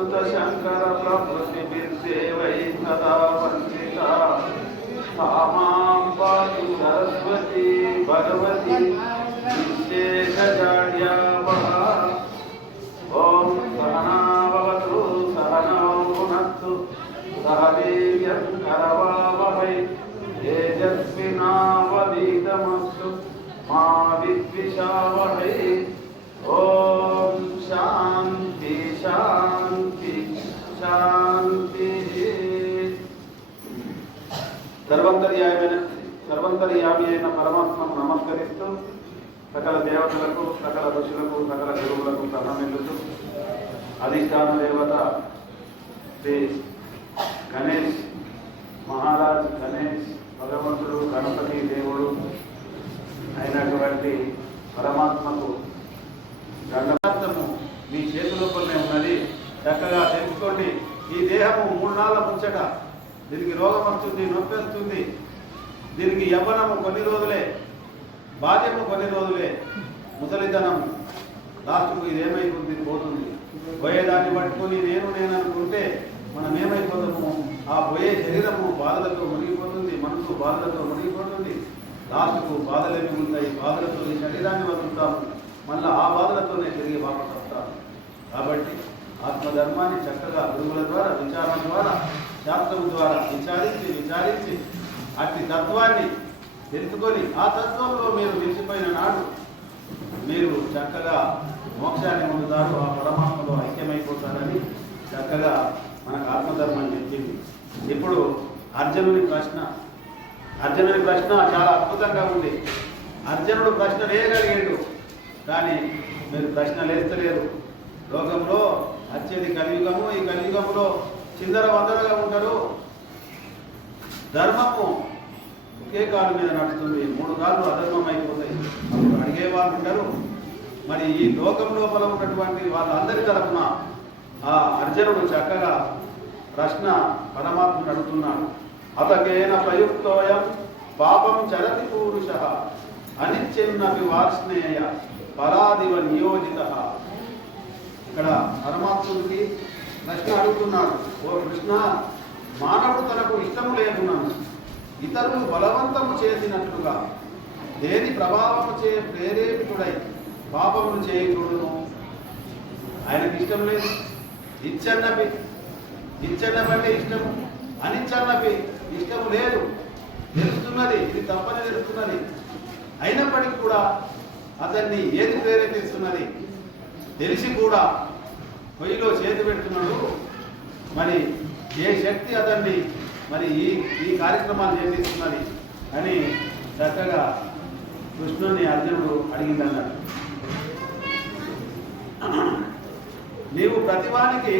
ब्रह्माच्युतशङ्करप्रभृतिभिर्देवैः सदा वन्दिता सा मां पातु सरस्वती भगवती विशेषजाड्यावः ॐ सहना भवतु सहनौ पुनस्तु सह वीर्यं करवावहै तेजस्विनावधीतमस्तु मा विद्विषावहै ॐ शान्ति शान्ति శాంతి సర్వంతర్యామైన సర్వంతర్యామి అయిన పరమాత్మను నమస్కరిస్తూ సకల దేవతలకు సకల ఋషులకు సకల గురువులకు సహమిల్లుతూ అధిష్టాన దేవత శ్రీ గణేష్ మహారాజ్ గణేష్ భగవంతుడు గణపతి దేవుడు అయినటువంటి పరమాత్మకు గణపతము మీ చేతులపైనే ఉన్నది. చక్కగా తెలుసుకోండి ఈ దేహము మూడు నాళ్ళ ముచ్చట. దీనికి రోగం వస్తుంది నొప్పి వస్తుంది. దీనికి యవ్వనము కొన్ని రోజులే బాల్యము కొన్ని రోజులే. ముసలితనం. లాస్ట్కు ఇది ఏమైపోతుంది పోతుంది. పోయేదాన్ని పట్టుకొని నేను నేను అనుకుంటే మనం ఏమైపోతాము? ఆ పోయే శరీరము బాధలతో మునిగిపోతుంది మనసు బాధలతో మునిగిపోతుంది. లాస్ట్కు బాధలేమి ఉంటాయి బాధలతో ఈ శరీరాన్ని వదులుతాము. మళ్ళీ ఆ బాధలతోనే తిరిగి వాపసు వస్తాము. కాబట్టి ఆత్మధర్మాన్ని చక్కగా గురువుల ద్వారా విచారణ ద్వారా శాస్త్రం ద్వారా విచారించి విచారించి అట్టి తత్వాన్ని తెలుసుకొని ఆ తత్వంలో మీరు నిలిచిపోయిన నాడు మీరు చక్కగా మోక్షాన్ని పొందుతారు ఆ పరమాత్మలో ఐక్యమైపోతారని చక్కగా మనకు ఆత్మధర్మం చెప్పింది. ఇప్పుడు అర్జునుని ప్రశ్న. అర్జునుని ప్రశ్న చాలా అద్భుతంగా ఉంది. అర్జునుడు ప్రశ్న లేయగలిగాడు కానీ మీరు ప్రశ్న లేస్తలేరు లోకంలో వచ్చేది కలియుగము. ఈ కలియుగంలో చిందర వందరగా ఉంటారు. ధర్మము ఒకే కాలు మీద నడుస్తుంది. మూడు కాళ్ళు అధర్మం అయిపోతాయి. అప్పుడు అడిగే వాళ్ళు ఉంటారు మరి ఈ లోకం లోపల ఉన్నటువంటి వాళ్ళందరి తరఫున ఆ అర్జునుడు చక్కగా ప్రశ్న పరమాత్మను అడుగుతున్నాడు. అతకేన ప్రయుక్తోయం పాపం చరతి పూరుష అనిచ్చెన్నపి వార్ష్ణేయ పరాదివ నియోజిత ఇక్కడ పరమాత్ముడికి ప్రశ్న అడుగుతున్నాడు. ఓ కృష్ణ మానవుడు తనకు ఇష్టము లేకున్నాను. ఇతరులు బలవంతము చేసినట్లుగా దేని ప్రభావము చే ప్రేరేపితుడై పాపములు చేయకూడదు ఆయనకి ఇష్టం లేదు. ఇచ్చన్నపి ఇచ్చన్నపంటే ఇష్టము. అనిచ్చన్నపి ఇష్టము లేదు. తెలుస్తున్నది ఇది తప్పని తెలుస్తున్నది. అయినప్పటికీ కూడా అతన్ని ఏది ప్రేరేపిస్తున్నది? తెలిసి కూడా పొయ్యిలో చేతి పెడుతున్నాడు. మరి ఏ శక్తి అతన్ని మరి ఈ ఈ కార్యక్రమాలు చేపిస్తున్నది అని చక్కగా కృష్ణుని అర్జునుడు అడిగిందన్నాడు. నీవు ప్రతివానికి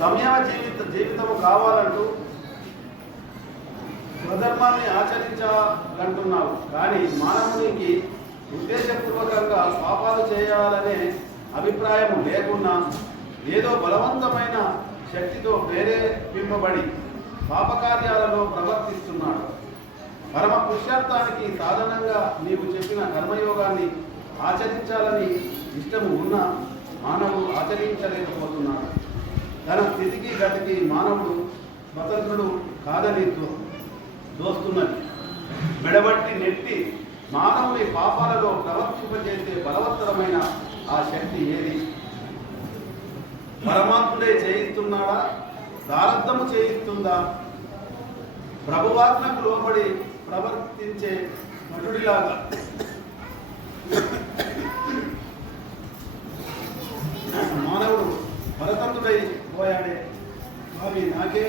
సంయమ జీవిత జీవితము కావాలంటూ స్వధర్మాన్ని ఆచరించాలంటున్నావు. కానీ మానవునికి ఉద్దేశపూర్వకంగా పాపాలు చేయాలనే అభిప్రాయం లేకున్నా ఏదో బలవంతమైన శక్తితో ప్రేరేపింపబడి పాపకార్యాలలో ప్రవర్తిస్తున్నాడు. పరమ పురుషార్థానికి సాధనంగా నీవు చెప్పిన కర్మయోగాన్ని ఆచరించాలని ఇష్టము ఉన్న మానవుడు ఆచరించలేకపోతున్నాడు. తన స్థితికి గతికి మానవుడు స్వతంత్రుడు కాదని దోస్తున్నది. మెడబట్టి నెట్టి మానవుని పాపాలలో ప్రవర్తింపజేసే బలవత్తరమైన ఆ శక్తి ఏది? పరమాత్ముడే చేయిస్తున్నాడా? ప్రారంధము చేయిస్తుందా? ప్రభువాత్మకు లోబడి ప్రవర్తించే నటుడిలాగా. మానవుడు పరతంతుడై పోయాడే. స్వామి నాకే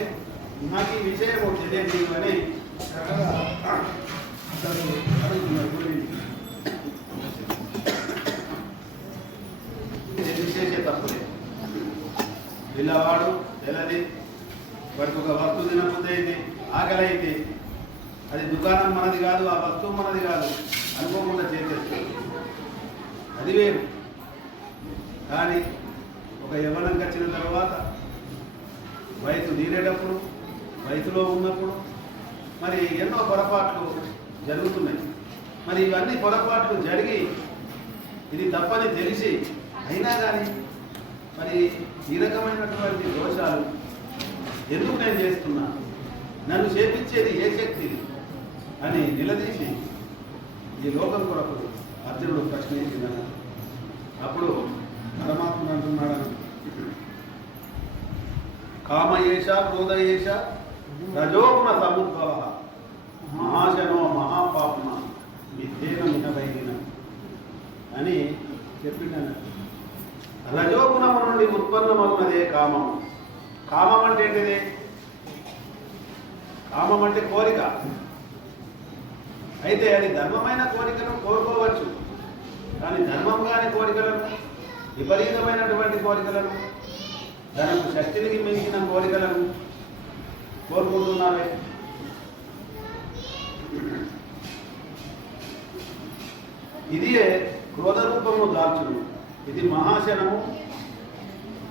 నాకు ఈ విషయము తెలియదు అని చక్కగా చేసే తప్పులే పిల్లవాడు తెల్లది వాడికి ఒక వస్తువు తినబుద్ధి అయింది ఆకలి అయింది అది దుకాణం మనది కాదు ఆ వస్తువు మనది కాదు అనుకోకుండా చేసేస్తుంది అది వేరు. కానీ ఒక యవనం వచ్చిన తర్వాత వయసు తీరేటప్పుడు వయసులో ఉన్నప్పుడు మరి ఎన్నో పొరపాట్లు జరుగుతున్నాయి. మరి ఇవన్నీ పొరపాట్లు జరిగి ఇది తప్పని తెలిసి అయినా కానీ మరి ఈ రకమైనటువంటి దోషాలు ఎందుకు నేను చేస్తున్నా? నన్ను చేపించేది ఏ శక్తి అని నిలదీసి ఈ లోకం కొరకు అర్జునుడు ప్రశ్నించిన అప్పుడు పరమాత్మ అంటున్నాడు కామయేష క్రోధయేష రజోగుణ సముద్భవ. మహాజనో మహాపాపమ? విద్యేన మిహవైన అని చెప్పిండను రజోగుణము నుండి ఉత్పన్నమవున్నదే కామం కామం అంటే ఏంటిది కామం అంటే కోరిక. అయితే అది ధర్మమైన కోరికను కోరుకోవచ్చు. కానీ ధర్మం కాని కోరికలను విపరీతమైనటువంటి కోరికలను తనకు శక్తిని మించిన కోరికలను కోరుకుంటున్నావే? ఇదియే క్రోధ రూపము దాల్చును. ఇది మహాశనము.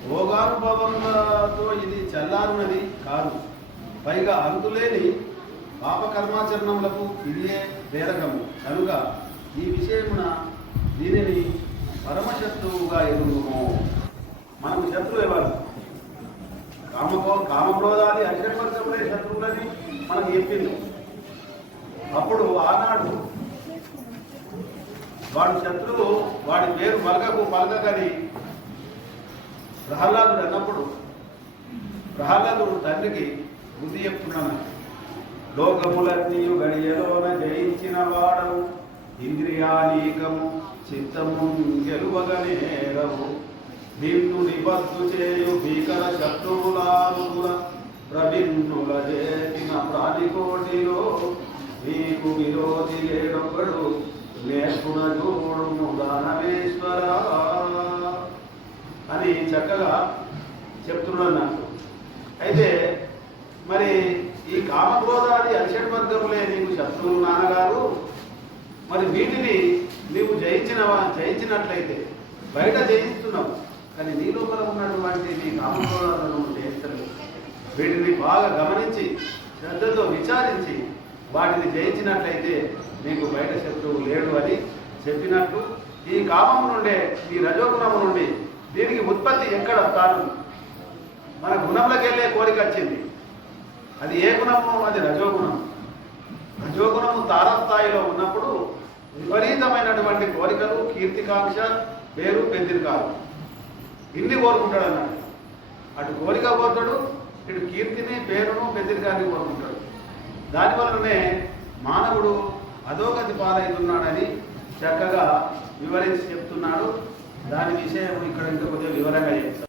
భోగానుభవంతో ఇది చల్లారునది కాదు. పైగా అంతులేని పాపకర్మాచరణములకు ఇదియే ప్రేరకము. కనుక ఈ విషయమున దీనిని పరమశత్రువుగా ఎదుగుము మనకు శత్రువు ఎవరు? కామకో కామక్రోధాది అక్షరవర్గములే శత్రువులని మనకు చెప్పింది అప్పుడు ఆనాడు వాడు శత్రువు వాడి పేరు పలకకు పలకని ప్రహ్లాదుడు అన్నప్పుడు ప్రహ్లాదుడు తండ్రికి బుద్ధి చెప్తున్నాను లోకములన్నీ గడియలోన జయించిన వాడవు ఇంద్రియాలీకము చిత్తము గెలువగనేరవు నిన్ను నిబద్దు చేయు భీకర శత్రువులారుగుల ప్రభిన్నుల చేసిన ప్రాణికోటిలో నీకు విరోధి లేడొకడు నేర్పున చూడుము అని చక్కగా చెప్తున్నాడు నాకు. అయితే మరి ఈ కామక్రోధాది అరిషడ్ వర్గములే నీకు శత్రువులు నాన్నగారు. మరి వీటిని నీవు జయించినవా? జయించినట్లయితే బయట జయిస్తున్నావు. కానీ నీ లోపల ఉన్నటువంటి నీ కామక్రోధాలను జయిస్తలేవు. వీటిని బాగా గమనించి శ్రద్ధతో విచారించి వాటిని జయించినట్లయితే నీకు బయట శత్రువు లేడు అని చెప్పినట్టు ఈ కామం నుండే ఈ రజోగుణము నుండి దీనికి ఉత్పత్తి ఎక్కడ తాను? మన గుణంలోకి వెళ్ళే కోరిక వచ్చింది. అది ఏ గుణము? అది రజోగుణం. రజోగుణము తారస్థాయిలో ఉన్నప్పుడు విపరీతమైనటువంటి కోరికలు కీర్తికాంక్ష పేరు పెద్దరికాలు ఇన్ని కోరుకుంటాడు అన్నాడు. అటు కోరిక కోరుతాడు ఇటు కీర్తిని పేరును పెద్దిరికాన్ని కోరుకుంటాడు. దానివల్లనే మానవుడు అధోగతి పాలవుతున్నాడని చక్కగా వివరించి చెప్తున్నాడు. దాని విషయం ఇక్కడ ఇంకా కొద్దిగా వివరంగా చెప్తాను.